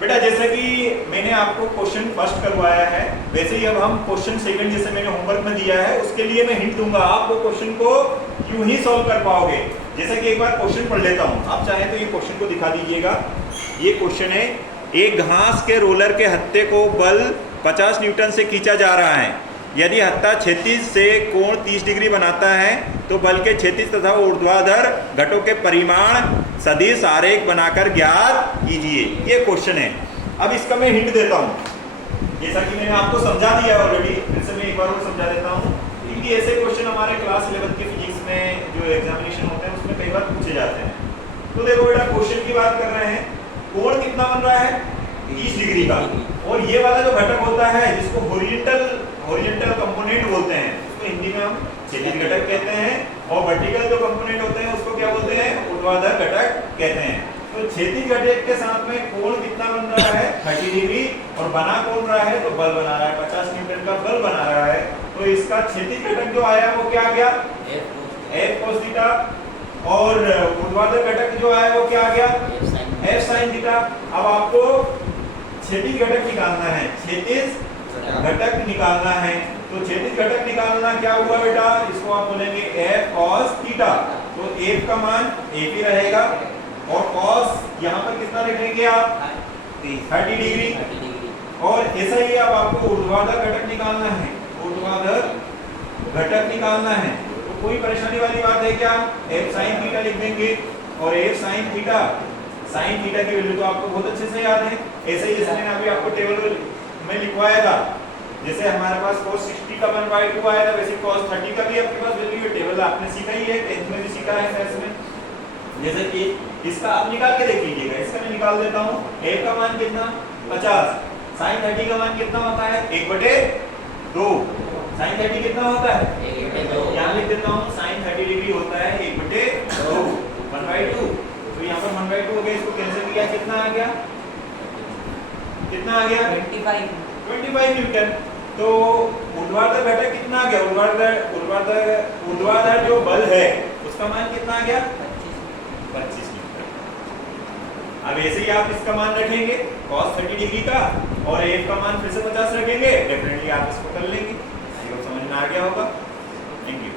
बेटा जैसे कि मैंने आपको क्वेश्चन फर्स्ट करवाया है, वैसे ही अब हम क्वेश्चन सेकंड जैसे मैंने होमवर्क में दिया है उसके लिए मैं हिंट दूंगा, आप वो क्वेश्चन को यूं ही सॉल्व कर पाओगे। जैसे कि एक बार क्वेश्चन पढ़ लेता हूं, आप चाहे तो ये क्वेश्चन को दिखा दीजिएगा। ये क्वेश्चन है, एक घास के रोलर के हत्थे को बल 50 न्यूटन से खींचा जा रहा है। यदि हत्था क्षैतिज से कोण 30 डिग्री बनाता है तो बल के क्षैतिज तथा ऊर्ध्वाधर घटों के परिमाण सदिश आरेख बनाकर ज्ञात कीजिए। ये क्वेश्चन है। अब इसका मैं हिंट देता हूँ, जैसा कि मैंने आपको समझा दिया ऑलरेडी, फिर से मैं एक बार और समझा देता हूँ, क्योंकि ऐसे क्वेश्चन हमारे क्लास 11 के फिजिक्स में जो एग्जामिनेशन होते हैं उसमें कई बार पूछे जाते हैं। तो देखो बेटा, क्वेश्चन की बात कर रहे हैं, कोण कितना बन रहा है 30 डिग्री का, और ये वाला जो घटक होता है जिसको हॉरिजॉन्टल कंपोनेंट बोलते हैं, उसको हिंदी में हम क्षैतिज घटक कहते हैं, और वर्टिकल जो कंपोनेंट होते हैं उसको क्या बोलते हैं, ऊर्ध्वाधर घटक कहते हैं। तो क्षैतिज घटक के साथ में कोण कितना बन रहा है 30 डिग्री, और बना कौन रहा है, तो बल बना रहा है, 50 न्यूटन का बल बना रहा है। तो इसका क्षैतिज घटक जो आया वो क्या आ गया, F cos थीटा, और ऊर्ध्वाधर घटक जो आया वो क्या आ गया, F sin थीटा। अब आपको क्षैतिज घटक निकालना है, क्षैतिज घटक निकालना है। तो क्षैतिज घटक निकालना क्या हुआ बेटा, इसको आप बोलेंगे F cos थीटा। तो F का मान एक ही रहेगा, और cos यहाँ पर कितना रखेंगे आप 30 डिग्री, और ऐसा ही अब आपको ऊर्ध्वाधर घटक निकालना है, ऊर्ध्वाधर घटक निकालना है। तो कोई परेशानी वाली बात है क्या, F sin थीटा लिख देंगे, और F sin थीटा की वैल्यू तो आपको बहुत अच्छे से याद है। ऐसे ही जैसे मैंने अभी आपको टेबल में लिखवाया था, जैसे हमारे पास cos 60 का 1/2 आया था, वैसे cos 30 का भी आपके पास वैल्यू है, टेबल आपने सीखा ही है, 10th में भी सीखा है मैथ्स में। जैसे कि इसका आप निकाल के देख लीजिएगा, इसका मैं निकाल देता हूँ। A का मान कितना 50, sin 30 का मान कितना होता है 1/2, sin 30 कितना होता है 1/2, यहाँ लिख देता हूँ sin 30 डिग्री होता है 1/2, 1/2। तो यहाँ पर 1/2 हो गया, इसको कैंसिल किया, कितना आ गया, कितना आ गया 25 न्यूटन। तो ऊर्ध्वाधर घटक कितना आ गया, ऊर्ध्वाधर जो बल है उसका मान कितना आ गया 25 न्यूटन। अब ऐसे ही आप इसका मान रखेंगे cos 30 डिग्री का, और F का मान फिर से 50 रखेंगे, डेफिनेटली आप इसको कर लेंगे। समझ में आ गया होगा। Thank you.